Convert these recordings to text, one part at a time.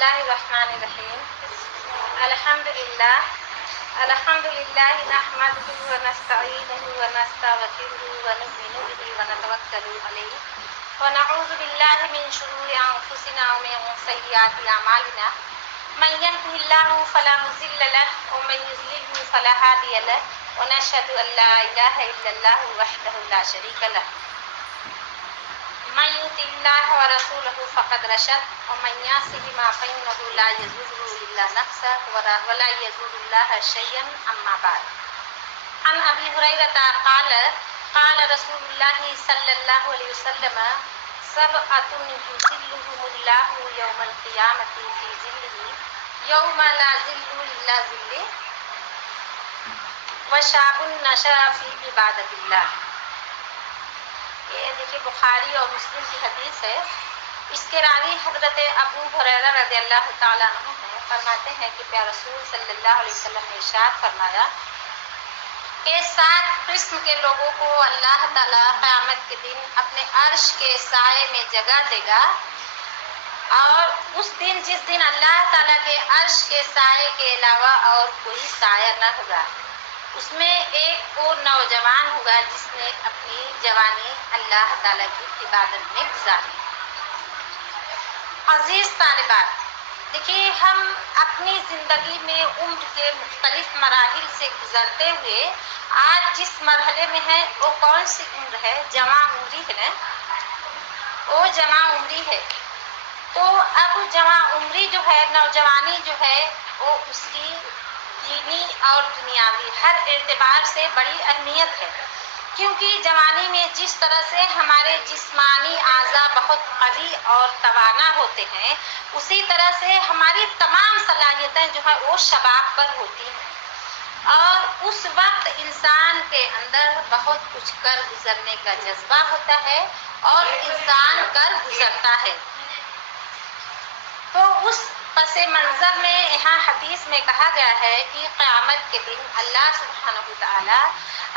اللہ الرحمن الرحیم الحمدللہ نحمدہ ونستعینہ ونستغفرہ ونؤمن بہ ونتوکل علیہ ونعوذ باللہ من شرور انفسنا ومن سیئات اعمالنا من یهده اللہ فلا مضل له ومن یضلل فلا ہادی له ونشهد ان لا الہ الا اللہ وحدہ لا شریک له من یطع اللہ ورسولہ فقد رشد ومن یعصہما فإنہ لا یضر الا نفسہ ولا یضر اللہ شیئا اما بعد عن ابی ہریرہ قال رسول اللہ صلی اللہ علیہ وسلم سبعۃ یظلهم اللہ یوم القیامۃ فی ظلہ یوم لا ظل الا ظلہ وشاب نشأ فی عبادۃ اللہ۔ یہ دیکھیے بخاری اور مسلم کی حدیث ہے۔ اس کے راوی حضرت ابو ہریرہ رضی اللہ تعالیٰ عنہ ہیں، فرماتے ہیں کہ پیارے رسول صلی اللہ علیہ وسلم نے ارشاد فرمایا کہ 7 قسم کے لوگوں کو اللہ تعالیٰ قیامت کے دن اپنے عرش کے سائے میں جگہ دے گا، اور اس دن جس دن اللہ تعالیٰ کے عرش کے سائے کے علاوہ اور کوئی سایہ نہ ہوگا، اس میں ایک وہ نوجوان ہوگا جس نے اپنی جوانی اللہ تعالیٰ کی عبادت میں گزاری۔ عزیز طالبات، دیکھیے ہم اپنی زندگی میں عمر کے مختلف مراحل سے گزرتے ہوئے آج جس مرحلے میں ہیں وہ کون سی عمر ہے؟ جواں عمری ہے نا، وہ جواں عمری ہے۔ تو اب جواں عمری جو ہے، نوجوانی جو ہے، وہ اس کی دینی اور دنیاوی ہر اعتبار سے بڑی اہمیت ہے، کیونکہ جوانی میں جس طرح سے ہمارے جسمانی اعضاء بہت قوی اور توانا ہوتے ہیں، اسی طرح سے ہماری تمام صلاحیتیں جو ہیں وہ شباب پر ہوتی ہیں، اور اس وقت انسان کے اندر بہت کچھ کر گزرنے کا جذبہ ہوتا ہے اور انسان کر گزرتا ہے۔ تو اس پس منظر میں یہاں حدیث میں کہا گیا ہے کہ قیامت کے دن اللہ سبحانہ وتعالی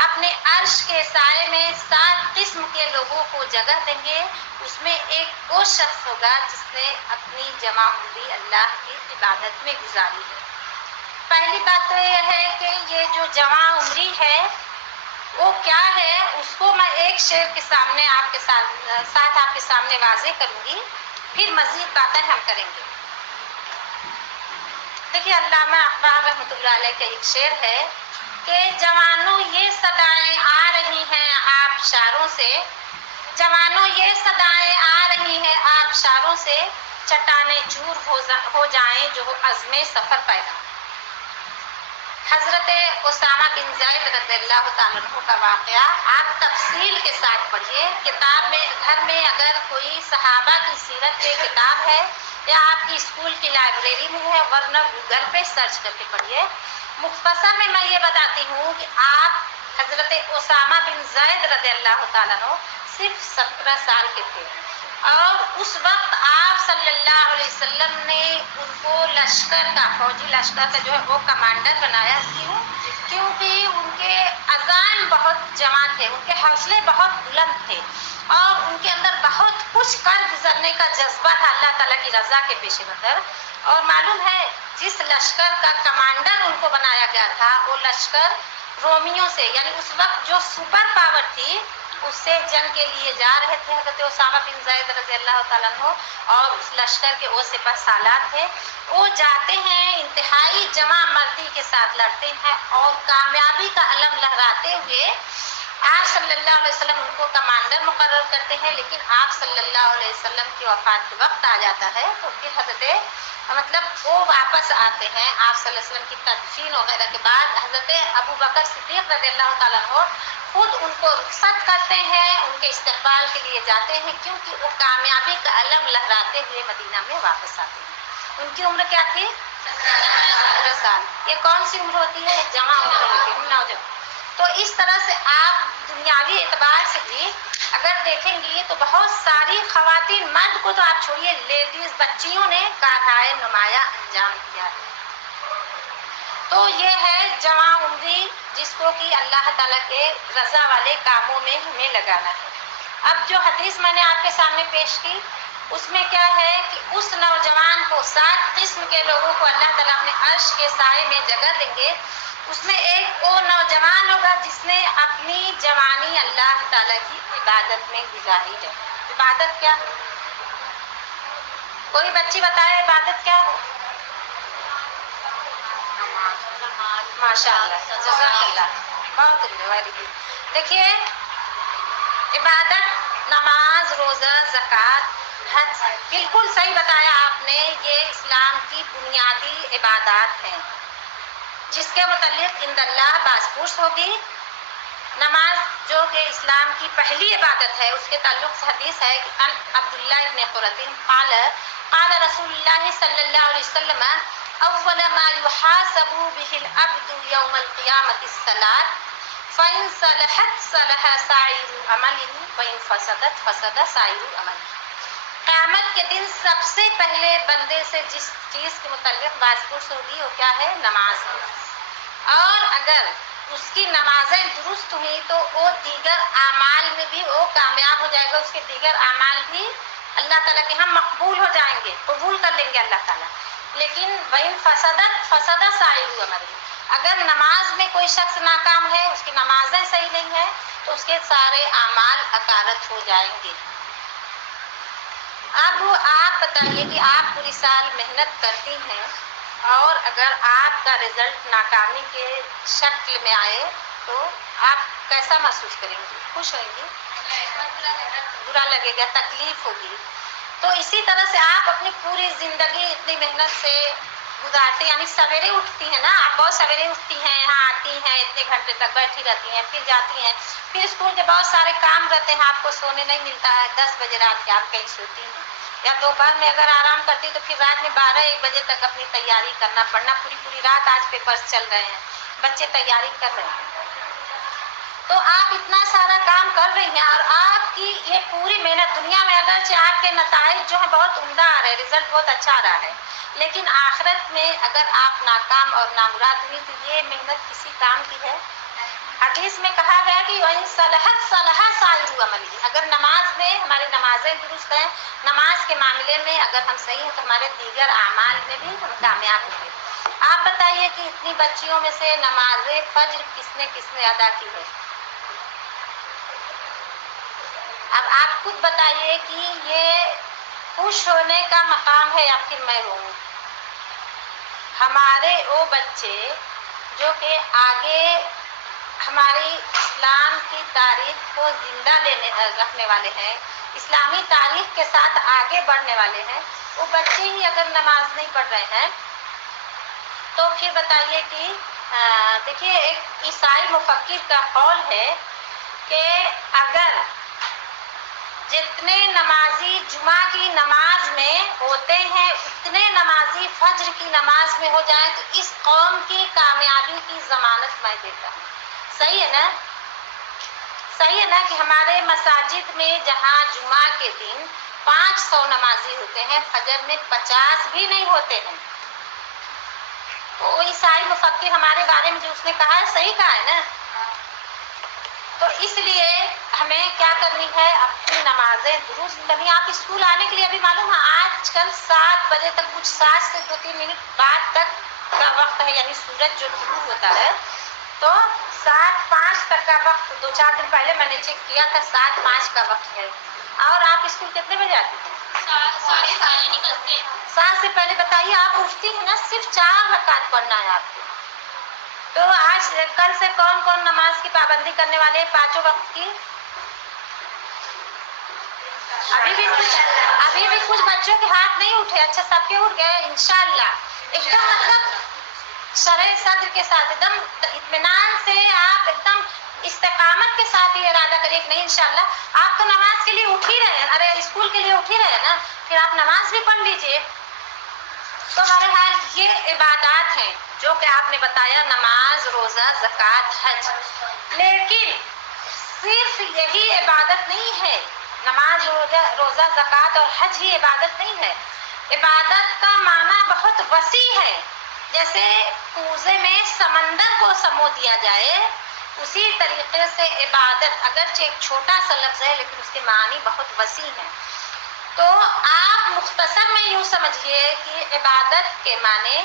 اپنے عرش کے سائے میں 7 قسم کے لوگوں کو جگہ دیں گے۔ اس میں ایک وہ شخص ہوگا جس نے اپنی جواں عمری اللہ کی عبادت میں گزاری ہے۔ پہلی بات تو یہ ہے کہ یہ جو جواں عمری ہے وہ کیا ہے، اس کو میں ایک شعر کے سامنے آپ کے سامنے واضح کروں گی، پھر مزید باتیں ہم کریں گے۔ دیکھیے علامہ اقبال رحمۃ اللہ علیہ کا ایک شعر ہے کہ جوانوں یہ صدائیں آ رہی ہیں آبشاروں سے، جوانوں یہ صدائیں آ رہی ہیں آبشاروں سے، چٹانیں چور ہو جائیں جو عزم سفر پیدا۔ حضرت اسامہ بن زید رضی اللہ تعالیٰ عنہ کا واقعہ آپ تفصیل کے ساتھ پڑھیے۔ کتاب میں گھر میں اگر کوئی صحابہ کی سیرت کی کتاب ہے یا آپ کی اسکول کی لائبریری میں ہے، ورنہ گوگل پہ سرچ کر کے پڑھیے۔ مختصر میں یہ بتاتی ہوں کہ آپ حضرت اسامہ بن زید رضی اللہ تعالیٰ عنہ صرف 17 سال کے تھے، اور اس وقت آپ صلی اللہ علیہ وسلم نے ان کو لشکر کا، فوجی لشکر کا جو ہے وہ کمانڈر بنایا۔ کیونکہ ان کے عزائم بہت جوان تھے، ان کے حوصلے بہت بلند تھے، اور ان کے اندر بہت کچھ کر گزرنے کا جذبہ تھا اللہ تعالیٰ کی رضا کے پیش نظر۔ اور معلوم ہے جس لشکر کا کمانڈر ان کو بنایا گیا تھا، وہ لشکر رومیوں سے، یعنی اس وقت جو سپر پاور تھی، اس سے جنگ کے لیے جا رہے تھے حضرت اسامہ بن زید رضی اللہ تعالیٰ عنہ، اور اس لشکر کے وہ سپہ سالار تھے۔ وہ جاتے ہیں، انتہائی جواں مردی کے ساتھ لڑتے ہیں، اور کامیابی کا علم لہراتے ہوئے آپ صلی اللہ علیہ وسلم ان کو کمانڈر مقرر کرتے ہیں۔ لیکن آپ صلی اللہ علیہ وسلم کی وفات کے وقت آ جاتا ہے، تو پھر وہ واپس آتے ہیں۔ آپ صلی اللہ علیہ وسلم کی تدفین وغیرہ کے بعد حضرت ابو بکر صدیق رضی اللہ تعالیٰ عنہ خود ان کو رخصت کرتے ہیں، ان کے استقبال کے لیے جاتے ہیں، کیونکہ وہ کامیابی کا علم لہراتے ہوئے مدینہ میں واپس آتے ہیں۔ ان کی عمر کیا تھی؟ 17 سال۔ یہ کون سی عمر ہوتی ہے؟ جواں عمر ہوتی ہے، نوجوان۔ تو اس طرح سے آپ دنیاوی اعتبار سے بھی اگر دیکھیں گی تو بہت ساری خواتین، مرد کو تو آپ چھوڑیے، لیڈیز بچیوں نے کارہائے نمایاں انجام دیا ہے۔ تو یہ ہے جواں عمری، جس کو کہ اللہ تعالیٰ کے رضا والے کاموں میں ہمیں لگانا ہے۔ اب جو حدیث میں نے آپ کے سامنے پیش کی، اس میں کیا ہے کہ اس نوجوان کو 7 قسم کے لوگوں کو اللہ تعالیٰ اپنے عرش کے سائے میں جگہ دیں گے. اس میں ایک وہ نوجوان ہوگا جس نے اپنی جوانی اللہ تعالیٰ کی عبادت میں گزاری ہے. عبادت کیا ہے؟ کوئی بچی بتائے عبادت کیا ہے؟ ماشاء اللہ، جزاک اللہ، بہت ویری گڈ. دیکھیے عبادت نماز، روزہ، زکوٰۃ، حج، بالکل صحیح بتایا آپ نے. یہ اسلام کی بنیادی عبادات ہیں جس کے متعلق عند اللہ باز پرس ہوگی. نماز جو کہ اسلام کی پہلی عبادت ہے، اس کے تعلق سے حدیث ہے کہ عبداللہ ابن قرۃ قال قال رسول اللہ صلی اللہ علیہ وسلم اول ما يحاسب به العبد يوم القیامة الصلاة فإن صلحت صلح سائر عمله وإن فسدت فسد سائر عمله. قیامت کے دن سب سے پہلے بندے سے جس چیز کے متعلق باز پرس ہوگی وہ کیا ہے؟ نماز ہے. اور اگر اس کی نمازیں درست ہوئی تو وہ دیگر اعمال میں بھی وہ کامیاب ہو جائے گا. اس کے دیگر اعمال بھی اللہ تعالیٰ کے ہم مقبول ہو جائیں گے، قبول کر لیں گے اللہ تعالیٰ. لیکن وَإِن فَسَدَتْ فَسَدَ سَائِرُ عَمَلِهِ. اگر نماز میں کوئی شخص ناکام ہے، اس کی نمازیں صحیح نہیں ہیں، تو اس کے سارے اعمال اکارت ہو جائیں گے. اب آپ بتائیے کہ آپ پوری سال محنت کرتی ہیں اور اگر آپ کا رزلٹ ناکامی کے شکل میں آئے تو آپ کیسا محسوس کریں گی؟ خوش ہوئیں گی؟ برا لگے گا، تکلیف ہوگی. تو اسی طرح سے آپ اپنی پوری زندگی اتنی محنت سے گزارتے، یعنی سویرے اٹھتی ہیں نا، آپ بہت سویرے اٹھتی ہیں، یہاں آتی ہیں، اتنے گھنٹے تک بیٹھی رہتی ہیں، پھر جاتی ہیں، پھر اسکول کے بہت سارے کام رہتے ہیں، آپ کو سونے نہیں ملتا ہے. 10 بجے رات کے آپ کہیں سوتی ہیں، یا دوپہر میں اگر آرام کرتی تو پھر رات میں 12-1 بجے تک اپنی تیاری کرنا پڑنا. پوری رات آج پیپرز چل رہے ہیں، بچے تیاری کر رہے ہیں، تو آپ اتنا سارا کام کر رہی ہیں اور آپ کی یہ پوری محنت دنیا میں اگرچہ آپ کے نتائج جو ہیں بہت عمدہ آ رہے ہیں، رزلٹ بہت اچھا آ رہا ہے، لیکن آخرت میں اگر آپ ناکام اور نامراد ہوئی تو یہ محنت کسی کام کی ہے؟ حدیث میں کہا گیا کہ وَإِن صَلَحَتْ صَلَحَ سَائِرُ عَمَلِهِ. اگر نماز میں ہماری نمازیں درست ہیں، نماز کے معاملے میں اگر ہم صحیح ہیں تو ہمارے دیگر اعمال میں بھی ہم کامیاب ہوں گے. آپ بتائیے کہ اتنی بچیوں میں سے نماز فجر کس نے ادا کی ہے؟ اب آپ خود بتائیے کہ یہ خوش ہونے کا مقام ہے یا پھر میں روؤں؟ ہمارے وہ بچے جو کہ آگے ہماری اسلام کی تاریخ کو زندہ رکھنے والے ہیں، اسلامی تاریخ کے ساتھ آگے بڑھنے والے ہیں، وہ بچے ہی اگر نماز نہیں پڑھ رہے ہیں تو پھر بتائیے کہ دیکھیے ایک عیسائی مفکر کا قول ہے کہ اگر جتنے نمازی جمعہ کی نماز میں ہوتے ہیں اتنے نمازی فجر کی نماز میں ہو جائیں تو اس قوم کی کامیابی کی ضمانت میں دیتا ہوں. صحیح ہے نا؟ صحیح ہے نا کہ ہمارے مساجد میں جہاں جمعہ کے دن 500 نمازی ہوتے ہیں، فجر میں 50 بھی نہیں ہوتے ہیں. وہ عیسائی مفکر ہمارے بارے میں جو اس نے کہا ہے صحیح کہا ہے نا. تو اس لیے ہمیں کیا کرنی ہے؟ اپنی نمازیں درست کرنی. آپ اسکول آنے کے لیے ابھی معلوم ہے آج کل 7 بجے تک کچھ 7 سے 2-3 منٹ بعد تک کا وقت ہے، یعنی سورج جو طلوع ہوتا ہے تو 7:05 تک کا وقت. 2-4 دن پہلے میں نے چیک کیا تھا 7:05 کا وقت ہے. اور آپ اسکول کتنے بجے آتی ہیں؟ 7 نکلتے ہیں. 7 سے پہلے بتائیے آپ اٹھتی ہیں نا، صرف 4 رکعت پڑھنا ہے آپ کو. تو آج کل سے کون کون نماز کی پابندی کرنے والے ہیں 5 وقت کی؟ ابھی بھی کچھ بچوں کے ہاتھ نہیں اٹھے. اچھا سب کے اٹھ گئے انشاءاللہ. ایک دم مطلب شرح صدر کے ساتھ ایک دم اطمینان سے آپ ایک دم استقامت کے ساتھ یہ ارادہ کریے کہ نہیں انشاءاللہ آپ تو نماز کے لیے اٹھ ہی رہے ہیں، ارے اسکول کے لیے اٹھ ہی رہے ہیں نا، پھر آپ نماز بھی پڑھ لیجئے. تو بہرحال یہ عبادات ہیں جو کہ آپ نے بتایا، نماز، روزہ، زکوٰۃ، حج. لیکن صرف یہی عبادت نہیں ہے. نماز، روزہ، زکوٰۃ اور حج ہی عبادت نہیں ہے. عبادت کا معنی بہت وسیع ہے. جیسے کوزے میں سمندر کو سمو دیا جائے، اسی طریقے سے عبادت اگرچہ ایک چھوٹا سا لفظ ہے لیکن اس کے معنی بہت وسیع ہیں. تو یوں سمجھیے کہ عبادت کے معنی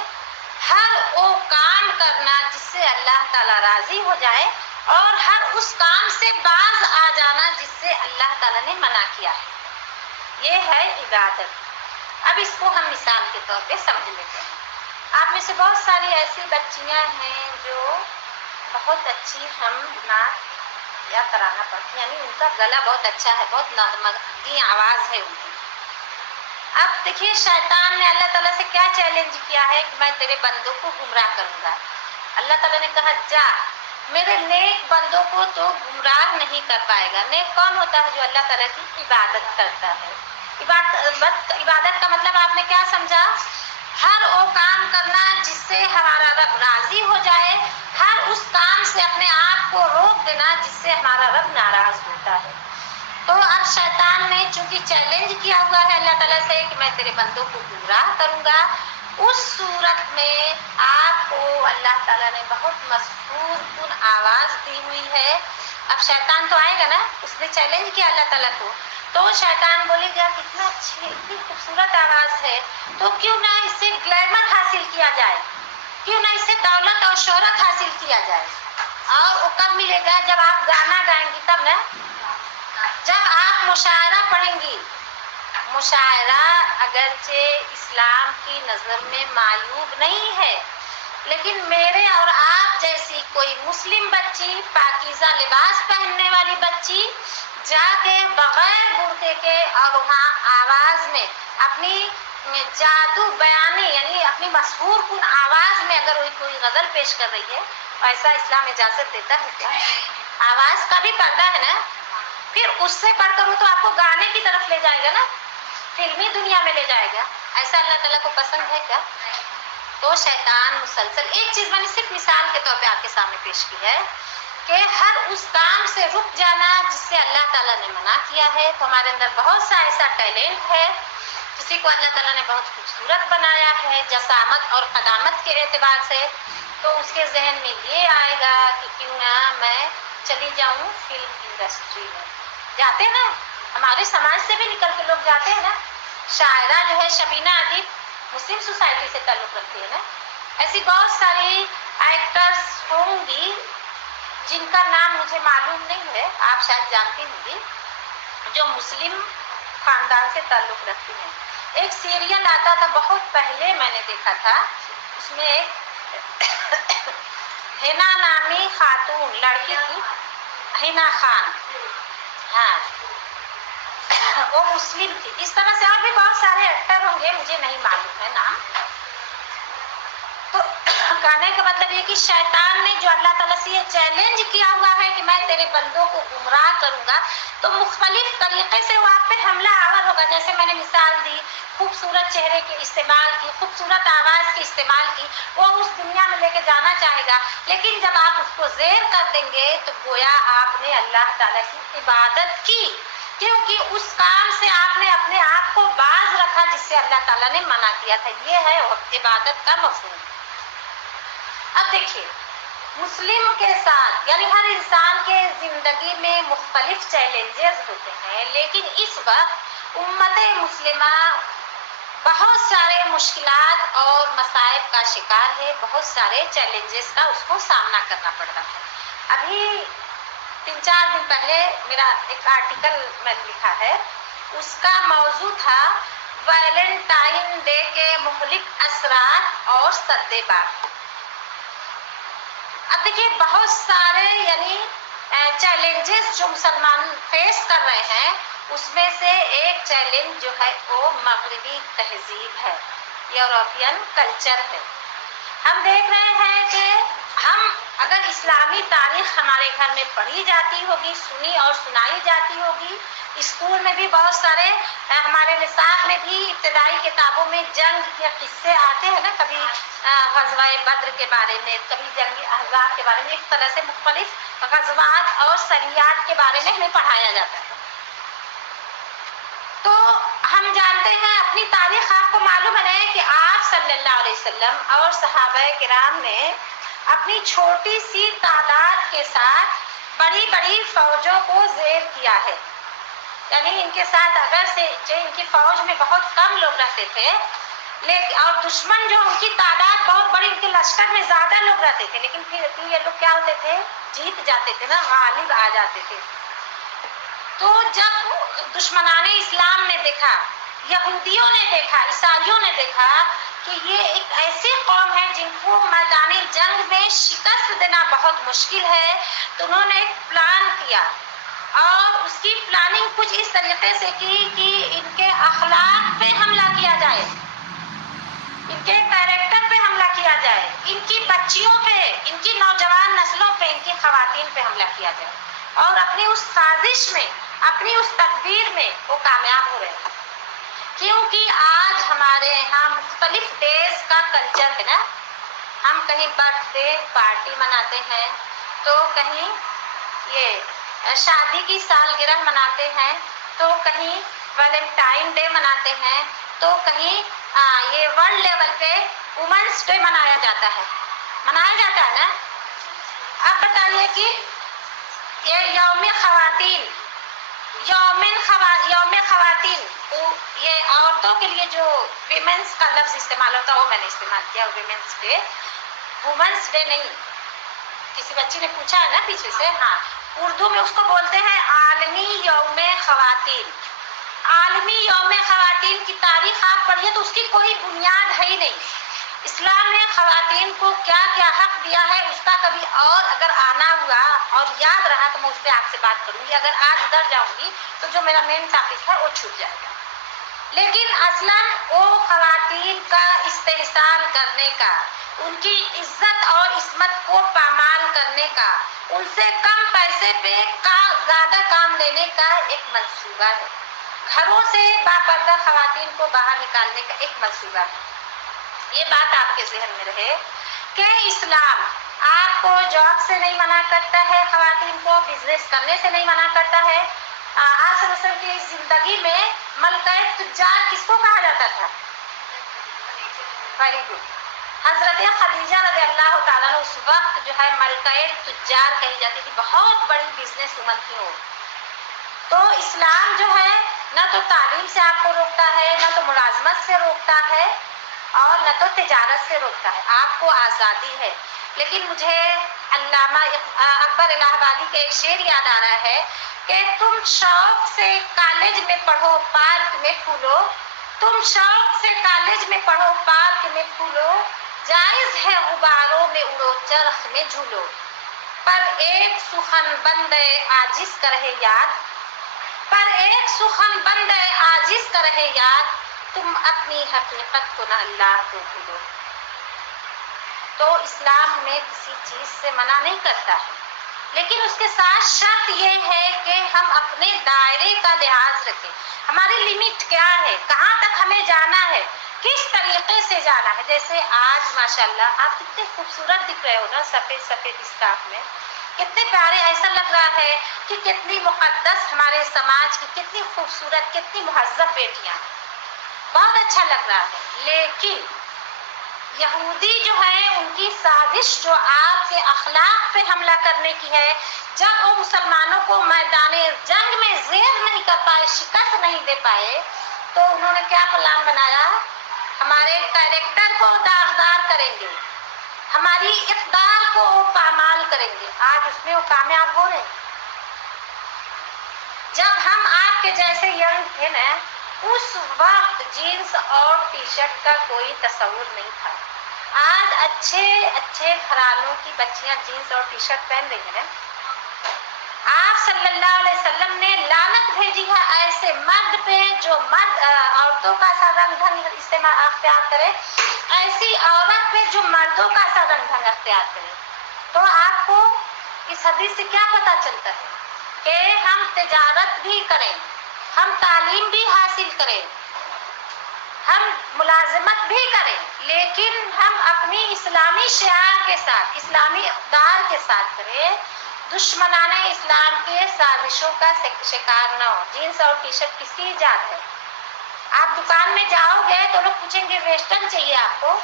ہر وہ کام کرنا جس سے اللہ تعالیٰ راضی ہو جائے اور ہر اس کام سے باز آ جانا جس سے اللہ تعالیٰ نے منع کیا ہے، یہ ہے عبادت۔ اب اس کو ہم مثال کے طور پہ سمجھ لیتے ہیں۔ آپ میں سے بہت ساری ایسی بچیاں ہیں جو بہت اچھی ہم نعت یا ترانہ پڑھتی ہیں، یعنی ان کا گلا بہت اچھا ہے، بہت نغمگی آواز ہے ان کی۔ اب دیکھیے شیطان نے اللہ تعالیٰ سے کیا چیلنج کیا ہے کہ میں تیرے بندوں کو گمراہ کروں گا۔ اللہ تعالیٰ نے کہا جا، میرے نیک بندوں کو تو گمراہ نہیں کر پائے گا۔ نیک کون ہوتا ہے؟ جو اللہ تعالیٰ کی عبادت کرتا ہے۔ عبادت کا مطلب آپ نے کیا سمجھا؟ ہر وہ کام کرنا جس سے ہمارا رب راضی ہو جائے، ہر اس کام سے اپنے آپ کو روک دینا جس سے ہمارا رب ناراض ہوتا ہے۔ تو اب شیطان نے چونکہ چیلنج کیا ہوا ہے اللہ تعالیٰ سے کہ میں تیرے بندوں کو گمراہ کروں گا، اس صورت میں آپ کو اللہ تعالیٰ نے بہت مسحور کن آواز دی ہوئی ہے۔ اب شیطان تو آئے گا نا، اس نے چیلنج کیا اللہ تعالیٰ کو، تو شیطان بولے گا کتنا اچھی اتنی خوبصورت آواز ہے، تو کیوں نہ اس سے گلیمر حاصل کیا جائے، کیوں نہ اس سے دولت اور شہرت حاصل کیا جائے۔ اور وہ کب ملے گا؟ جب آپ گانا گائیں گی تب نا، جب آپ مشاعرہ پڑھیں گی۔ مشاعرہ اگرچہ اسلام کی نظر میں معیوب نہیں ہے، لیکن میرے اور آپ جیسی کوئی مسلم بچی، پاکیزہ لباس پہننے والی بچی جا کے بغیر برقعے کے اور وہاں آواز میں اپنی جادو بیانی یعنی اپنی مسحور کن آواز میں اگر کوئی غزل پیش کر رہی ہے، ایسا اسلام اجازت دیتا ہے کیا؟ آواز کا بھی پردہ ہے نا، پھر اس سے پڑھ کر وہ تو آپ کو گانے کی طرف لے جائے گا نا، فلمی دنیا میں لے جائے گا۔ ایسا اللہ تعالیٰ کو پسند ہے کیا؟ تو شیطان مسلسل ایک چیز میں نے صرف مثال کے طور پہ آپ کے سامنے پیش کی ہے کہ ہر اس کام سے رک جانا جس سے اللہ تعالیٰ نے منع کیا ہے۔ تو ہمارے اندر بہت سا ایسا ٹیلنٹ ہے، کسی کو اللہ تعالیٰ نے بہت خوبصورت بنایا ہے جسامت اور قدامت کے اعتبار سے، تو اس کے ذہن میں یہ آئے گا کہ کیوں نہ میں چلی جاؤں فلم انڈسٹری میں۔ جاتے ہیں نا، ہمارے سماج سے بھی نکل کے لوگ جاتے ہیں نا۔ شاعرہ جو ہے شبینہ ادیب مسلم سوسائٹی سے تعلق رکھتی ہے نا، ایسی بہت ساری ایکٹرس ہوں گی جن کا نام مجھے معلوم نہیں ہے، آپ شاید جانتی ہوں گی، جو مسلم خاندان سے تعلق رکھتی ہیں۔ ایک سیریل آتا تھا بہت پہلے، میں نے دیکھا تھا، اس میں ایک ہینا نامی خاتون لڑکی تھی، ہینا خان، ہاں وہ مسلم تھی۔ اس طرح سے اور بھی بہت سارے ایکٹر ہوں گے، مجھے نہیں معلوم ہے نام۔ تو کہنے کا مطلب یہ کہ شیطان نے جو اللہ تعالیٰ سے یہ چیلنج کیا ہوا ہے کہ میں تیرے بندوں کو گمراہ کروں گا، تو مختلف طریقے سے وہ آپ پہ حملہ آور ہوگا۔ جیسے میں نے مثال دی، خوبصورت چہرے کے استعمال کی، خوبصورت آواز کی استعمال کی، وہ اس دنیا میں لے کے جانا چاہے گا، لیکن جب آپ اس کو زیر کر دیں گے تو گویا آپ نے اللہ تعالیٰ کی عبادت کی، کیونکہ اس کام سے آپ نے اپنے آپ کو باز رکھا جس سے اللہ تعالیٰ نے منع کیا تھا۔ یہ ہے عبادت کا مفہوم۔ اب دیکھیے، مسلم کے ساتھ یعنی ہر انسان کے زندگی میں مختلف چیلنجز ہوتے ہیں، لیکن اس وقت امت مسلمہ بہت سارے مشکلات اور مصائب کا شکار ہے، بہت سارے چیلنجز کا اس کو سامنا کرنا پڑ رہا ہے۔ ابھی 3-4 دن پہلے میرا ایک آرٹیکل میں نے لکھا ہے، اس کا موضوع تھا ویلنٹائن ڈے کے مہلک اثرات اور سد باب۔ اب دیکھیے بہت سارے یعنی چیلنجز جو مسلمان فیس کر رہے ہیں، اس میں سے ایک چیلنج جو ہے وہ مغربی تہذیب ہے، یورپین کلچر ہے۔ ہم دیکھ رہے ہیں کہ ہم اگر اسلامی تاریخ ہمارے گھر میں پڑھی جاتی ہوگی، سنی اور سنائی جاتی ہوگی، اسکول میں بھی بہت سارے ہمارے نصاب میں بھی ابتدائی کتابوں میں جنگ کے قصے آتے ہیں نا، کبھی غزوہ بدر کے بارے میں، کبھی جنگ احزاب کے بارے میں، ایک طرح سے مختلف غزوات اور سریات کے بارے میں ہمیں پڑھایا جاتا ہے۔ تو ہم جانتے ہیں اپنی تاریخ، آپ کو معلوم ہے کہ آپ صلی اللہ علیہ وسلم اور صحابہ کرام نے اپنی چھوٹی سی تعداد کے ساتھ بڑی بڑی فوجوں کو زیر کیا ہے۔ یعنی ان کے ساتھ اگر سے ان کی فوج میں بہت کم لوگ رہتے تھے، لیکن اور دشمن جو ان کی تعداد بہت بڑی، ان کے لشکر میں زیادہ لوگ رہتے تھے، لیکن پھر یہ لوگ کیا ہوتے تھے، جیت جاتے تھے نا، غالب آ جاتے تھے۔ تو جب دشمنان اسلام نے دیکھا، یہودیوں نے دیکھا، عیسائیوں نے دیکھا کہ یہ ایک ایسی قوم ہے جن کو میدان جنگ میں شکست دینا بہت مشکل ہے، تو انہوں نے ایک پلان کیا، اور اس کی پلاننگ کچھ اس طریقے سے کی کہ ان کے اخلاق پہ حملہ کیا جائے، ان کے کیریکٹر پہ حملہ کیا جائے، ان کی بچیوں پہ، ان کی نوجوان نسلوں پہ، ان کی خواتین پہ حملہ کیا جائے، اور اپنی اس سازش میں، اپنی اس تدبیر میں وہ کامیاب ہو رہے ہیں۔ کیونکہ آج ہمارے یہاں مختلف دیش کا کلچر ہے نا، ہم کہیں برتھ ڈے پارٹی مناتے ہیں، تو کہیں یہ شادی کی سالگرہ مناتے ہیں، تو کہیں ویلنٹائن ڈے مناتے ہیں، تو کہیں یہ ورلڈ لیول پہ وومنس ڈے منایا جاتا ہے نا۔ اب بتائیے کہ یہ یوم خواتین، یہ عورتوں کے لیے جو ویمنس کا لفظ استعمال ہوتا ہے وہ میں نے استعمال کیا، وومنس ڈے نہیں۔ کسی بچی نے پوچھا ہے نا پیچھے سے، ہاں، اردو میں اس کو بولتے ہیں عالمی یوم خواتین۔ عالمی یوم خواتین کی تاریخ آپ پڑھیے تو اس کی کوئی بنیاد ہے ہی نہیں۔ اسلام نے خواتین کو کیا کیا حق دیا ہے اس کا کبھی اور اگر آنا ہوا اور یاد رہا تو میں اس پہ آپ سے بات کروں گی، اگر آج ادھر جاؤں گی تو جو میرا مین ٹاپک ہے وہ چھوٹ جائے گا۔ لیکن اصلاً وہ خواتین کا استحصال کرنے کا، ان کی عزت اور عصمت کو پامال کرنے کا، ان سے کم پیسے پہ زیادہ کام لینے کا ایک منصوبہ ہے، گھروں سے باپردہ خواتین کو باہر نکالنے کا ایک منصوبہ ہے۔ یہ بات آپ کے ذہن میں رہے کہ اسلام آپ کو جاب سے نہیں منع کرتا ہے، خواتین کو بزنس کرنے سے نہیں منع کرتا ہے۔ آج رسول کی زندگی میں ملکہ تجار کس کو کہا جاتا تھا؟ ویری گڈ، حضرت خدیجہ رضی اللہ تعالیٰ نے اس وقت جو ہے ملکہ تجار کہی جاتی تھی، بہت بڑی بزنس وومن تھی وہ۔ تو اسلام جو ہے نہ تو تعلیم سے آپ کو روکتا ہے، نہ تو ملازمت سے روکتا ہے، اور نہ تو تجارت سے روکتا ہے، آپ کو آزادی ہے۔ لیکن مجھے علامہ اکبر الہ آبادی کا ایک شعر یاد آ رہا ہے کہ تم شوق سے کالج میں پڑھو پارک میں پھولو، تم شوق سے کالج میں پڑھو پارک میں پھولو، جائز ہے غباروں میں اڑو چرخ میں جھولو، پر ایک سخن بندے عاجز کا رہے یاد، پر ایک سخن بندے عاجز کا رہے یاد، تم اپنی حقیقت کو نہ اللہ کو بھولو۔ تو اسلام ہمیں کسی چیز سے منع نہیں کرتا ہے، لیکن اس کے ساتھ شرط یہ ہے کہ ہم اپنے دائرے کا لحاظ رکھیں، ہماری لمٹ کیا ہے، کہاں تک ہمیں جانا ہے، کس طریقے سے جانا ہے۔ جیسے آج ماشاءاللہ آپ کتنے خوبصورت دکھ رہے ہو نا، سفید سفید اسکارف میں، کتنے پیارے، ایسا لگ رہا ہے کہ کتنی مقدس ہمارے سماج کی کتنی خوبصورت، کتنی مہذب بیٹیاں ہیں، بہت اچھا لگ رہا ہے۔ لیکن یہودی جو ہے ان کی سازش جو آپ کے اخلاق پہ حملہ کرنے کی ہے، جب وہ مسلمانوں کو میدان جنگ میں زیر نہیں کر پائے، شکست نہیں دے پائے، تو انہوں نے کیا پلان بنایا، ہمارے کیریکٹر کو داغدار کریں گے، ہماری اقدار کو وہ پامال کریں گے۔ آج اس میں وہ کامیاب ہو رہے ہیں۔ جب ہم آپ کے جیسے ینگ تھے نا، اس وقت جینس اور ٹی شرٹ کا کوئی تصور نہیں تھا۔ آج اچھے اچھے گھرانوں کی بچیاں جینس اور ٹی شرٹ پہن رہی ہیں نا۔ آپ صلی اللہ علیہ وسلم نے لعنت بھیجی ہے ایسے مرد پہ جو مرد عورتوں کا سا رنگ ڈھنگ استعمال اختیار کرے، ایسی عورت پہ جو مردوں کا سا رنگ ڈھنگ اختیار کرے۔ تو آپ کو اس حدیث سے کیا پتہ چلتا ہے کہ ہم تجارت بھی کریں، ہم تعلیم بھی حاصل کریں، ہم ملازمت بھی کریں، لیکن ہم اپنی اسلامی شعار کے ساتھ، اسلامی اقدار کے ساتھ کریں، دشمنان اسلام کے سازشوں کا شکار نہ ہو۔ جینس اور ٹی شرٹ کس کی ایجاد ہے؟ آپ دکان میں جاؤ گے تو لوگ پوچھیں گے ویسٹرن چاہیے آپ کو،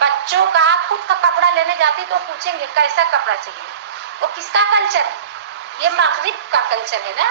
بچوں کا خود کا کپڑا لینے جاتی تو پوچھیں گے کیسا کپڑا چاہیے، وہ کس کا کلچر ہے؟ یہ مغرب کا کلچر ہے نا۔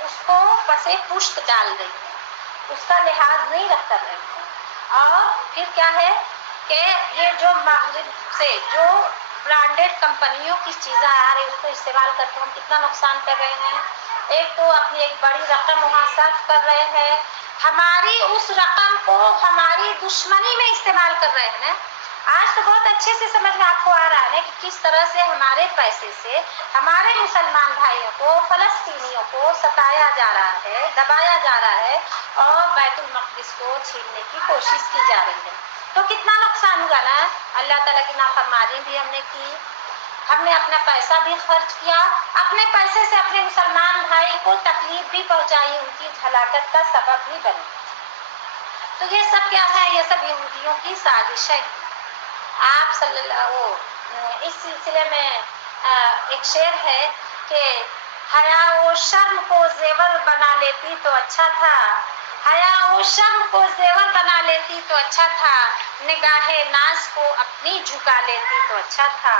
اس کو پسے پشت ڈال رہی ہیں، اس کا لحاظ نہیں رکھ کر رہی ہیں۔ اور پھر کیا ہے کہ یہ جو مغرب سے جو برانڈیڈ کمپنیوں کی چیزیں آ رہی اس کو استعمال کر کے ہم کتنا نقصان کر رہے ہیں۔ ایک تو اپنی ایک بڑی رقم وہاں صرف کر رہے ہیں، ہماری اس رقم کو ہماری دشمنی میں استعمال کر رہے ہیں نا۔ آج تو بہت اچھے سے سمجھ میں آپ کو آ رہا ہے کہ کس طرح سے ہمارے پیسے سے ہمارے مسلمان بھائیوں کو، فلسطینیوں کو ستایا جا رہا ہے، دبایا جا رہا ہے اور بیت المقدس کو چھیننے کی کوشش کی جا رہی ہے۔ تو کتنا نقصان ہوا نا، اللہ تعالیٰ کی نافرمانی بھی ہم نے کی، ہم نے اپنا پیسہ بھی خرچ کیا، اپنے پیسے سے اپنے مسلمان بھائی کو تکلیف بھی پہنچائی، ان کی ہلاکت کا سبب بھی بنی۔ تو یہ سب کیا ہے؟ یہ سب یہودیوں کی سازشیں۔ آپ صلی اللہ اس سلسلے میں ایک شعر ہے کہ حیا و شرم کو زیور بنا لیتی تو اچھا تھا، حیا و شرم کو زیور بنا لیتی تو اچھا تھا، نگاہ ناز کو اپنی جھکا لیتی تو اچھا تھا۔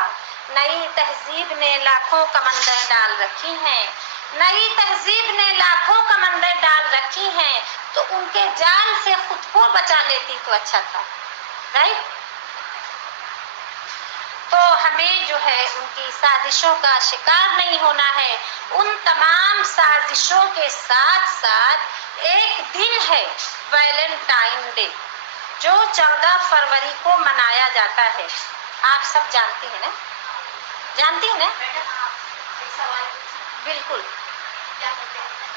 نئی تہذیب نے لاکھوں کمندیں ڈال رکھی ہیں، نئی تہذیب نے لاکھوں کمندیں ڈال رکھی ہیں، تو ان کے جال سے خود کو بچا لیتی تو اچھا تھا۔ رائٹ؟ تو ہمیں جو ہے ان کی سازشوں کا شکار نہیں ہونا ہے۔ ان تمام سازشوں کے ساتھ ساتھ ایک دن ہے ویلنٹائن ڈے، جو 14 فروری کو منایا جاتا ہے۔ آپ سب جانتی ہیں نا؟ جانتی ہیں نا؟ بالکل۔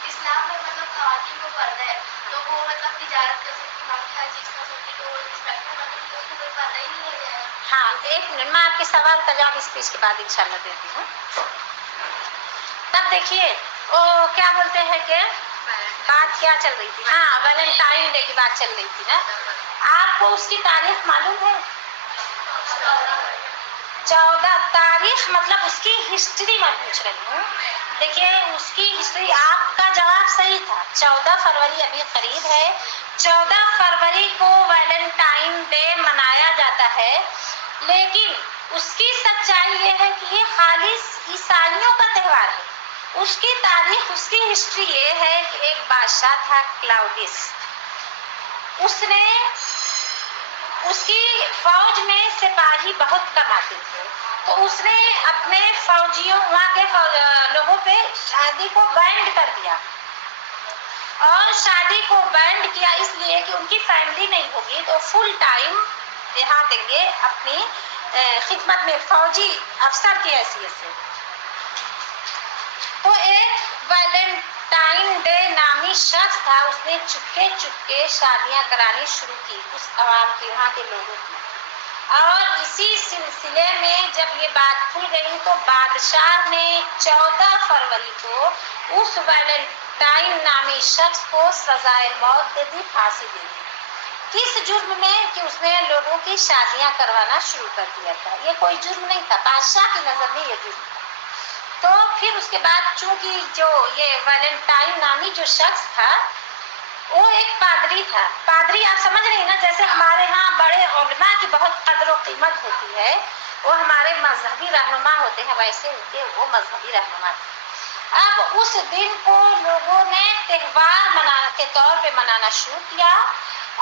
اسلام میں مطلب خواتین کو پردہ ہے، تو وہ مطلب تجارت کر سکتی، باقی ہر چیز کر سکتی، تو اس میں مطلب اس کو کوئی پردہ ہی نہیں ہے۔ ہاں، ایک منٹ، میں آپ کے سوال کا جواب اسپیچ کے بعد انشاءاللہ دیتی ہوں۔ تب دیکھیے کیا بولتے ہیں کہ بات کیا چل رہی تھی؟ ہاں، ویلنٹائن ڈے کی بات چل رہی تھی نا۔ آپ کو اس کی تاریخ معلوم ہے؟ 14 تاریخ مطلب اس کی ہسٹری میں پوچھ رہی ہوں۔ دیکھیے اس کی ہسٹری، آپ کا جواب صحیح تھا، 14 فروری ابھی قریب ہے۔ 14 فروری کو ویلنٹائن ڈے منایا جاتا ہے، لیکن اس کی سچائی یہ ہے کہ یہ خالص عیسائیوں کا تہوار ہے۔ اس کی تاریخ، اس کی ہسٹری یہ ہے کہ ایک بادشاہ تھا کلاؤڈس، اس کی فوج میں سپاہی بہت کم آتے تھے، تو اس نے اپنے فوجیوں، وہاں کے لوگوں پہ شادی کو بینڈ کر دیا، اور شادی کو بینڈ کیا اس لیے کہ ان کی فیملی نہیں ہوگی تو فل ٹائم یہاں دیں گے اپنی خدمت میں، فوجی افسر کی حیثیت سے۔ تو ایک ویلنٹائن ڈے نامی شخص تھا، اس نے چپکے چپکے شادیاں کرانی شروع کی اس عوام کی، وہاں کے لوگوں کی۔ اور اسی سلسلے میں جب یہ بات کھل گئی تو بادشاہ نے 14 فروری کو اس ویلنٹائن نامی شخص کو سزائے موت دے دی، پھانسی دے دی۔ کس جرم میں؟ کہ اس نے لوگوں کی شادیاں کروانا شروع کر دیا تھا۔ یہ کوئی جرم نہیں تھا، بادشاہ کی نظر میں یہ جرم تھا۔ تو پھر اس کے بعد چونکہ جو یہ ویلنٹائن نامی جو شخص تھا وہ ایک پادری تھا۔ پادری آپ سمجھ رہی ہیں نا، جیسے ہمارے ہاں بڑے علماء کی بہت قدر و قیمت ہوتی ہے، وہ ہمارے مذہبی رہنما ہوتے ہیں، ویسے ان کے وہ مذہبی رہنما تھے۔ اب اس دن کو لوگوں نے تہوار کے طور پہ منانا شروع کیا،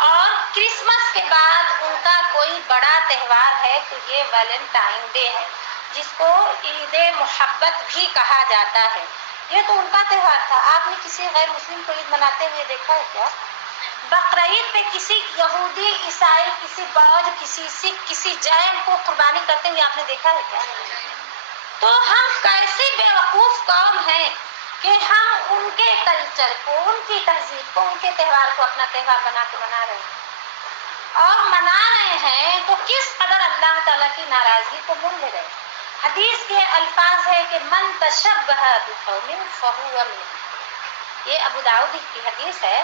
اور کرسمس کے بعد ان کا کوئی بڑا تہوار ہے تو یہ ویلنٹائن ڈے ہے، جس کو عید محبت بھی کہا جاتا ہے۔ یہ تو ان کا تہوار تھا۔ آپ نے کسی غیر مسلم کو عید مناتے ہوئے دیکھا ہے کیا؟ بقرعید پہ کسی یہودی، عیسائی، کسی بودھ، کسی سکھ، کسی جین کو قربانی کرتے ہوئے آپ نے دیکھا ہے کیا؟ تو ہم کیسی بیوقوف قوم ہیں کہ ہم ان کے کلچر کو، ان کی تہذیب کو، ان کے تہوار کو اپنا تہوار بنا کے منا رہے ہیں، اور منا رہے ہیں تو کس قدر اللہ تعالیٰ کی ناراضگی کو مول لے رہے ہیں۔ حدیث کے الفاظ ہے کہ من تشبہ بقوم فہو منہم، یہ ابو داؤد کی حدیث ہے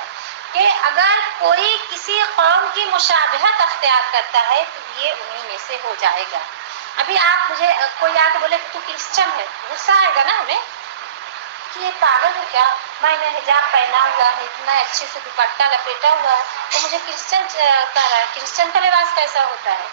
کہ اگر کوئی کسی قوم کی مشابہت اختیار کرتا ہے تو یہ انہی میں سے ہو جائے گا۔ ابھی آپ مجھے کوئی آ کے بولے کہ تو کرسچن ہے، غصہ آئے گا نا ہمیں کہ یہ پاگل ہے کیا، میں نے حجاب پہنا ہوا ہے، اتنا اچھے سے دوپٹہ لپیٹا ہوا ہے، وہ مجھے کرسچن کہہ رہا ہے، کرسچن کا لباس کیسا ہوتا ہے۔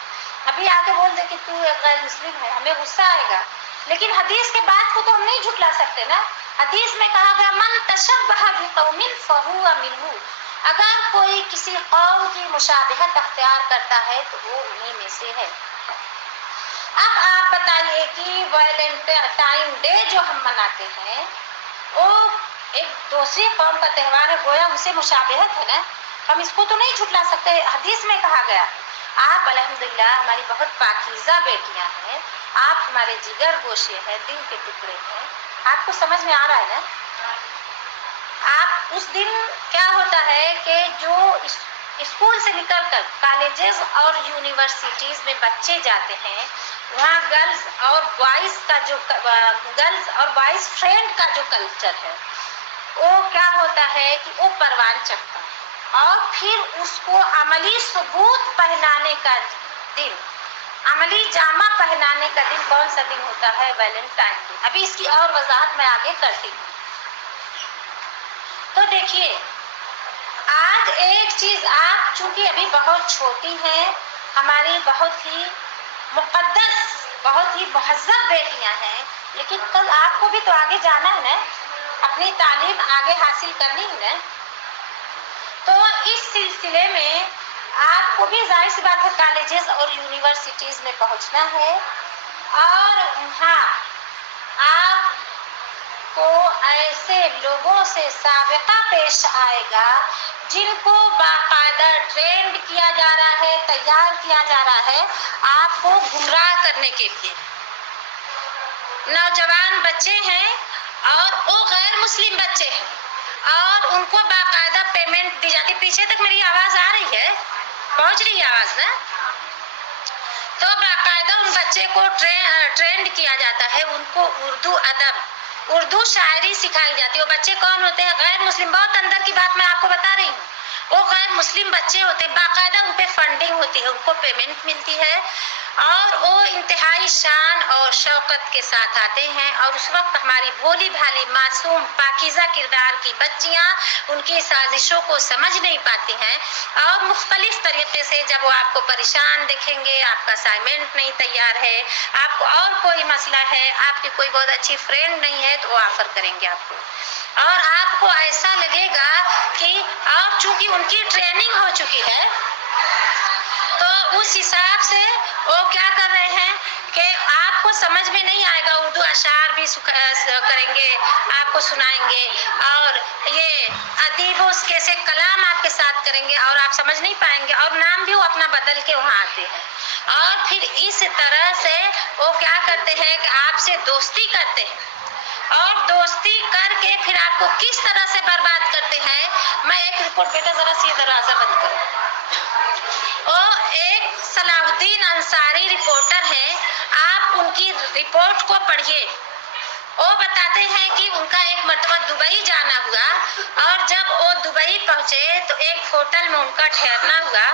ابھی آ کے بول دے کہ تو غیر مسلم ہے، ہمیں غصہ آئے گا۔ لیکن حدیث کے بات کو تو ہم نہیں جھٹلا سکتے نا. حدیث میں کہا گیا من تشبہ بقوم فہو منہ، اگر کوئی کسی قوم کی مشابہت اختیار کرتا ہے تو وہ انہی میں سے ہے. اب آپ بتائیے کہ ویلنٹائن ڈے جو ہم مناتے ہیں وہ ایک دوسری قوم کا تہوار ہے، گویا ان سے مشابہت ہے نا. ہم اس کو تو نہیں جھٹلا سکتے. حدیث میں کہا گیا آپ الحمدللہ ہماری بہت پاکیزہ بیٹیاں ہیں، آپ ہمارے جگر گوشے ہیں، دل کے ٹکڑے ہیں. آپ کو سمجھ میں آ رہا ہے نا؟ آپ اس دن کیا ہوتا ہے کہ جو اسکول سے نکل کر کالجز اور یونیورسٹیز میں بچے جاتے ہیں، وہاں گرلز اور بوائز فرینڈ کا جو کلچر ہے وہ کیا ہوتا ہے کہ وہ پروان چڑھتا ہے، اور پھر اس کو عملی ثبوت پہنانے کا دن، عملی جامہ پہنانے کا دن کون سا دن ہوتا ہے؟ Valentine day. ابھی اس کی اور وضاحت میں آگے کرتی ہوں. تو دیکھیے آج ایک چیز، آپ چونکہ ابھی بہت چھوٹی ہیں، ہماری بہت ہی مقدس، بہت ہی مہذب بیٹیاں ہیں، لیکن کل آپ کو بھی تو آگے جانا ہے نا، اپنی تعلیم آگے حاصل کرنی ہے نا. تو اس سلسلے میں آپ کو بھی ظاہر سی بات ہے کالجز اور یونیورسٹیز میں پہنچنا ہے، اور ہاں آپ کو ایسے لوگوں سے سابقہ پیش آئے گا جن کو باقاعدہ ٹرینڈ کیا جا رہا ہے، تیار کیا جا رہا ہے آپ کو گمراہ کرنے کے لیے. نوجوان بچے ہیں اور وہ غیر مسلم بچے ہیں، اور ان کو باقاعدہ پیمنٹ دی جاتی. پیچھے تک میری آواز آ رہی ہے؟ پہنچ رہی ہے آواز نا؟ تو باقاعدہ ان بچے کو ٹرینڈ کیا جاتا ہے، ان کو اردو ادب، اردو شاعری سکھائی جاتی ہے. وہ بچے کون ہوتے ہیں؟ غیر مسلم. بہت اندر کی بات میں آپ کو بتا رہی ہوں. وہ غیر مسلم بچے ہوتے ہیں، باقاعدہ ان پہ فنڈنگ ہوتی ہے، ان کو پیمنٹ ملتی ہے، اور وہ انتہائی شان اور شوقت کے ساتھ آتے ہیں. اور اس وقت ہماری بھولی بھالی معصوم پاکیزہ کردار کی بچیاں ان کی سازشوں کو سمجھ نہیں پاتی ہیں، اور مختلف طریقے سے جب وہ آپ کو پریشان دیکھیں گے، آپ کا اسائنمنٹ نہیں تیار ہے، آپ کو اور کوئی مسئلہ ہے، آپ کی کوئی بہت اچھی فرینڈ نہیں ہے، تو وہ آفر کریں گے آپ کو، اور آپ کو ایسا لگے گا کہ، اور چونکہ ان کی ٹریننگ ہو چکی ہے تو اس حساب سے وہ کیا کر رہے ہیں کہ آپ کو سمجھ میں نہیں آئے گا. اردو اشعار بھی کریں گے، آپ کو سنائیں گے، اور یہ ادیب کیسے کلام آپ کے ساتھ کریں گے، اور آپ سمجھ نہیں پائیں گے، اور نام بھی وہ اپنا بدل کے وہاں آتے ہیں. اور پھر اس طرح سے وہ کیا کرتے ہیں کہ آپ سے دوستی کرتے ہیں، اور دوستی کر کے پھر آپ کو کس طرح سے برباد کرتے ہیں. میں ایک رپورٹ، بیٹا ذرا سی دروازہ بند کرو. اور ایک صلاح الدین انصاری رپورٹر ہیں، آپ ان کی رپورٹ کو پڑھیے. وہ بتاتے ہیں کہ ان کا ایک مرتبہ دبئی جانا ہوا، اور جب وہ دبئی پہنچے تو ایک ہوٹل میں ان کا ٹھہرنا ہوا،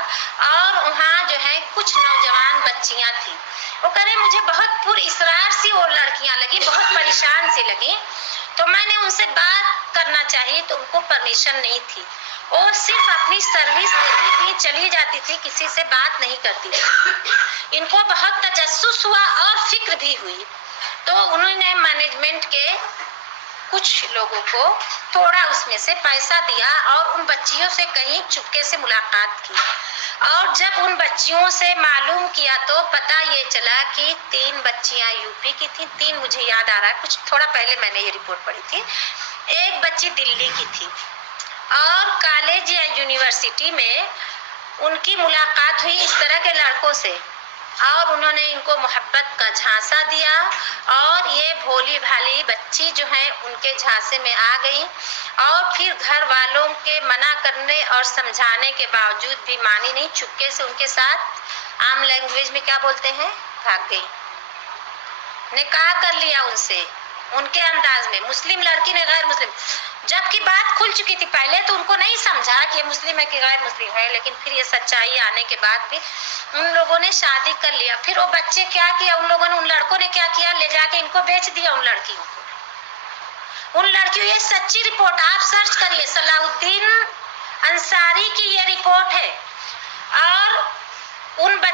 اور وہاں جو ہے کچھ نوجوان بچیاں تھیں. وہ کہہ رہے مجھے بہت پر اسرار سی وہ لڑکیاں لگی، بہت پریشان سی لگی، تو میں نے ان سے بات کرنا چاہی تو ان کو پرمیشن نہیں تھی. وہ صرف اپنی سروس دیتی تھی، چلی جاتی تھی، کسی سے بات نہیں کرتی تھی. ان کو بہت تجسس ہوا اور فکر بھی ہوئی، تو انہوں نے مینجمنٹ کے کچھ لوگوں کو تھوڑا اس میں سے پیسہ دیا، اور ان بچیوں سے کہیں چپکے سے ملاقات کی. اور جب ان بچیوں سے معلوم کیا تو پتہ یہ چلا کہ 3 بچیاں یو پی کی تھیں، 3 مجھے یاد آ رہا ہے، کچھ تھوڑا پہلے میں نے یہ رپورٹ پڑھی تھی. ایک بچی دلی کی تھی، اور کالج یا یونیورسٹی میں ان کی ملاقات ہوئی اس طرح کے لڑکوں سے، اور انہوں نے ان کو محبت کا جھانسا دیا، اور یہ بھولی بھالی بچی جو ہیں ان کے جھانسے میں آ گئی، اور پھر گھر والوں کے منع کرنے اور سمجھانے کے باوجود بھی مانی نہیں، چپکے سے ان کے ساتھ عام لینگویج میں کیا بولتے ہیں، بھاگ گئی. نکاح کر لیا ان سے، ان کے انداز میں. مسلم لڑکی نے غیر مسلم، جبکہ بات کھل چکی تھی. پہلے تو ان کو نہیں سمجھا کہ یہ مسلم ہے کہ غیر مسلم ہے، لیکن پھر یہ سچائی آنے کے بعد بھی ان لوگوں نے شادی کر لیا. پھر وہ بچے کیا کیا ان لوگوں نے، ان لڑکوں نے کیا کیا، لے جا کے ان کو بیچ دیا ان لڑکیوں کو. ان لڑکیوں، یہ سچی رپورٹ، آپ سرچ کریے، صلاح الدین انصاری کی یہ رپورٹ ہے. اور ان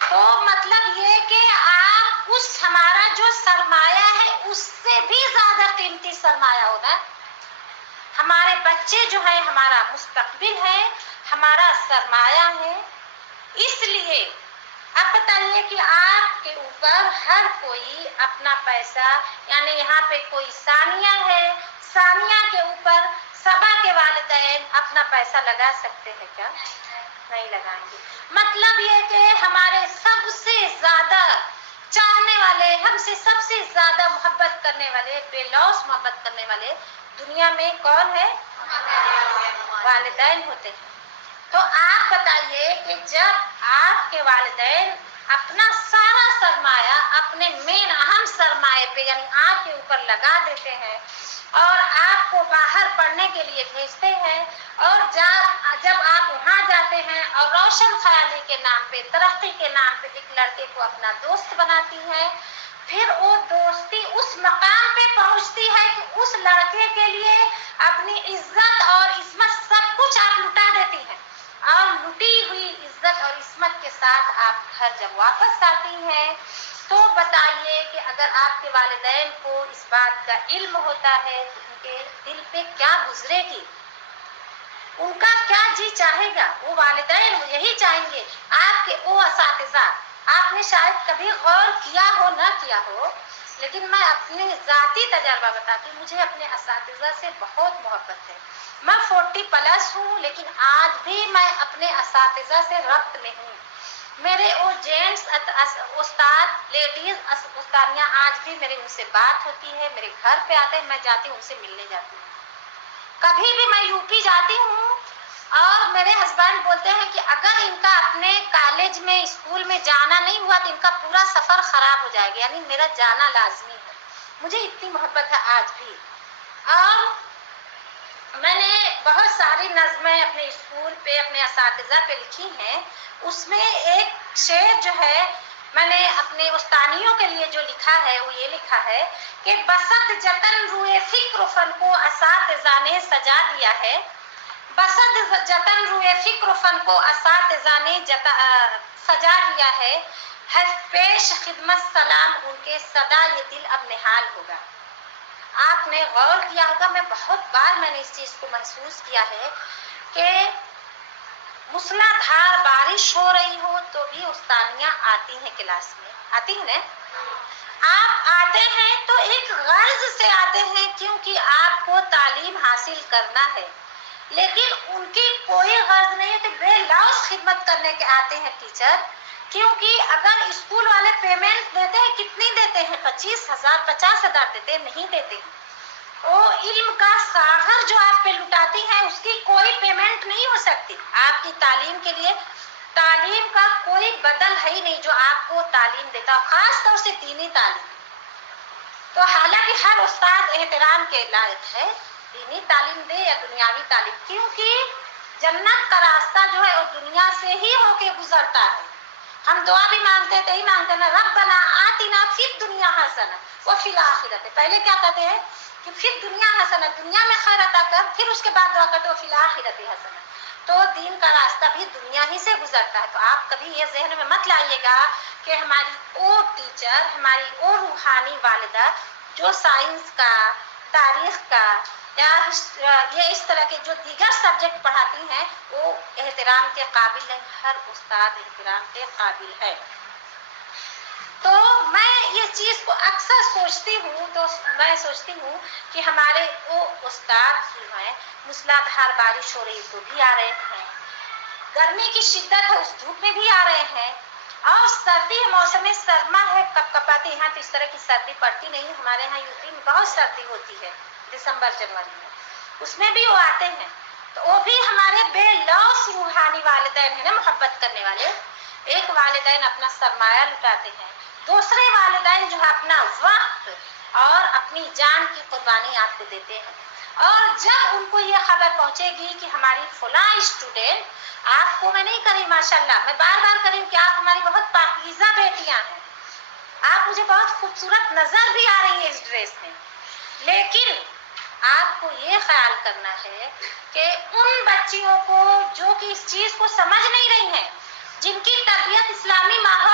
تو مطلب یہ کہ آپ اس ہمارا جو سرمایہ ہے اس سے بھی زیادہ قیمتی سرمایہ ہوگا. ہمارے بچے جو ہیں ہمارا مستقبل ہے، ہمارا سرمایہ ہے. اس لیے اب بتائیے کہ آپ کے اوپر ہر کوئی اپنا پیسہ، یعنی یہاں پہ کوئی ثانیہ ہے، ثانیہ کے اوپر صبا کے والدین اپنا پیسہ لگا سکتے ہیں کیا؟ نہیں لگائیں گے. مطلب یہ کہ ہمارے سب سے زیادہ چاہنے والے، ہم سے سب سے زیادہ محبت کرنے والے، بے لوث محبت کرنے والے دنیا میں کون ہے؟ والدین ہوتے ہیں. تو آپ بتائیے کہ جب آپ کے والدین اپنا سارا سرمایہ اپنے مین اہم سرمایہ پہ یعنی آپ کے اوپر لگا دیتے ہیں اور آپ کو باہر پڑھنے کے لیے بھیجتے ہیں، اور جب آپ وہاں جاتے ہیں اور روشن خیالی کے نام پہ، ترقی کے نام پہ ایک لڑکے کو اپنا دوست بناتی ہے، پھر وہ دوستی اس مقام پہ پہنچتی ہے کہ اس لڑکے کے لیے اپنی عزت اور عصمت سب کچھ آپ لٹا دیتی ہیں، اور لٹی ہوئی عزت اور عصمت کے ساتھ آپ گھر جب واپس آتی ہیں تو بتائیے کہ اگر آپ کے والدین کو اس بات کا علم ہوتا ہے تو ان کے دل پہ کیا گزرے گی، ان کا کیا جی چاہے گا. وہ والدین یہی چاہیں گے. آپ کے وہ اساتذہ، آپ نے شاید کبھی غور کیا ہو نہ کیا ہو، لیکن میں اپنے ذاتی تجربہ بتاتی ہوں، مجھے اپنے اساتذہ سے بہت محبت ہے. میں 40+ ہوں لیکن آج بھی میں اپنے اساتذہ سے ربط میں ہوں. میرے وہ جینٹس استاد، لیڈیز استادیاں آج بھی میری ان سے بات ہوتی ہے، میرے گھر پہ آتے ہیں، میں جاتی ہوں ان سے ملنے جاتی ہوں. کبھی بھی میں یوپی جاتی ہوں اور میرے ہسبینڈ بولتے ہیں کہ اگر ان کا اپنے کالج میں اسکول میں جانا نہیں ہوا تو ان کا پورا سفر خراب ہو جائے گا، یعنی میرا جانا لازمی ہے. مجھے اتنی محبت ہے آج بھی. اور میں نے بہت ساری نظمیں اپنے اسکول پہ اپنے اساتذہ پہ لکھی ہیں. اس میں ایک شعر جو ہے میں نے اپنے استانیوں کے لیے جو لکھا ہے وہ یہ لکھا ہے کہ بسط جتن روئے فکر فن کو اساتذہ نے سجا دیا ہے. بسط جتن روئے فکر فن کو اساتذہ نے سجا دیا ہے. پیش خدمت سلام ان کے صدا یہ دل اب نہال ہوگا. آپ نے غور کیا ہوگا، میں بہت بار میں نے اس چیز کو محسوس کیا ہے کہ موسلا دھار بارش ہو رہی ہو تو بھی استانیاں آتی ہیں کلاس میں، آتی ہیں نا. آپ آتے ہیں تو ایک غرض سے آتے ہیں کیونکہ آپ کو تعلیم حاصل کرنا ہے، لیکن ان کی کوئی غرض نہیں ہے کہ بے لوث خدمت کرنے کے آتے ہیں ٹیچر. کیونکہ اگر اسکول والے پیمنٹ دیتے ہیں، کتنی دیتے ہیں؟ 25,000 50,000 دیتے ہیں؟ نہیں دیتے ہیں. وہ علم کا ساغر جو آپ پہ لٹاتی ہیں اس کی کوئی پیمنٹ نہیں ہو سکتی. آپ کی تعلیم کے لیے تعلیم کا کوئی بدل ہے ہی نہیں جو آپ کو تعلیم دیتا، خاص طور سے دینی تعلیم. تو حالانکہ ہر استاد احترام کے لائق ہے، دینی تعلیم دے یا دنیاوی تعلیم، کیونکہ جنت کا راستہ جو ہے وہ دنیا سے ہی ہو کے گزرتا ہے. ہم دعا بھی مانگتے تھے ہی مانگتے ہیں ربنا آتنا فی الدنیا حسنہ وفی الآخرۃ. پہلے کیا کہتے ہیں کہ فی الدنیا حسنہ، دنیا میں خیر عطا کر، پھر اس کے بعد دعا کرتے وفی الآخرۃ حسنہ. تو دین کا راستہ بھی دنیا ہی سے گزرتا ہے. تو آپ کبھی یہ ذہن میں مت لائیے گا کہ ہماری وہ ٹیچر، ہماری وہ روحانی والدہ جو سائنس کا، تاریخ کا یا یہ اس طرح کے جو دیگر سبجیکٹ پڑھاتی ہیں وہ احترام کے قابل ہیں. ہر استاد احترام کے قابل ہے. تو میں یہ چیز کو اکثر سوچتی ہوں، تو میں سوچتی ہوں کہ ہمارے وہ استاد جو ہیں موسلا دھار بارش ہو رہی تو بھی آ رہے ہیں، گرمی کی شدت ہے اس دھوپ میں بھی آ رہے ہیں، اور سردی موسم سرما ہے، کپ کپاتی. یہاں تو اس طرح کی سردی پڑتی نہیں، ہمارے یہاں یوپی میں بہت سردی ہوتی ہے دسمبر جنوری میں، اس میں بھی وہ آتے ہیں. تو وہ بھی ہمارے بے لوث روحانی والدین ہیں نا، محبت کرنے والے. ایک والدین اپنا سرمایہ لٹاتے ہیں، دوسرے والدین جو ہے اپنا وقت اور اپنی جان کی قربانی آپ کو دیتے ہیں. اور جب ان کو یہ خبر پہنچے گی کہ ہماری فلاں اسٹوڈنٹ، آپ کو میں نہیں کری ماشاءاللہ، میں بار بار کری کہ آپ ہماری بہت پاکیزہ بیٹیاں ہیں، آپ مجھے بہت خوبصورت نظر بھی آ رہی ہے اس ڈریس میں، لیکن آپ کو یہ خیال کرنا ہے کہ ان بچیوں کو جو کہ اس چیز کو سمجھ نہیں رہی ہیں، جن کی تربیت اسلامی ماحول